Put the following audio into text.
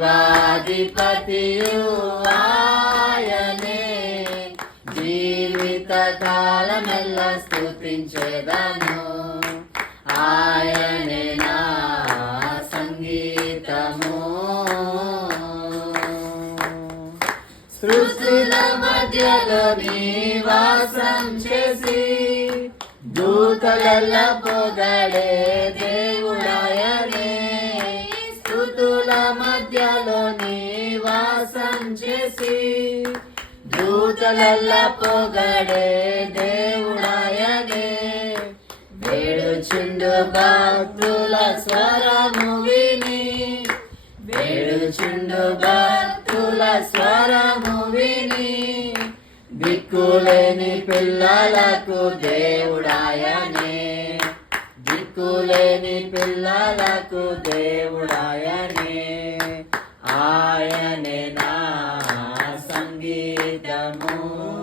వాధిపతియు ఆయనే, జీవిత కాలమెల్ల స్తుతించెదను. ఆయనే నా సంగీతము. సృష్టిల మధ్యలో నివాసం చేసి దూతలెల్ల పొగడే దేవుడాయనే. స్తుతుల మధ్యలో నివాసం చేసి దూతలెల్ల పొగడే దేవుడాయనే. వేడుచుండు భక్తుల స్వరము విని, వేడుచుండు భక్తుల స్వరము విని, దిక్కులేని పిల్లలకు దేవుడాయనే. దిక్కులేని పిల్లలకు దేవుడాయనే. ఆయనే నా సంగీతము.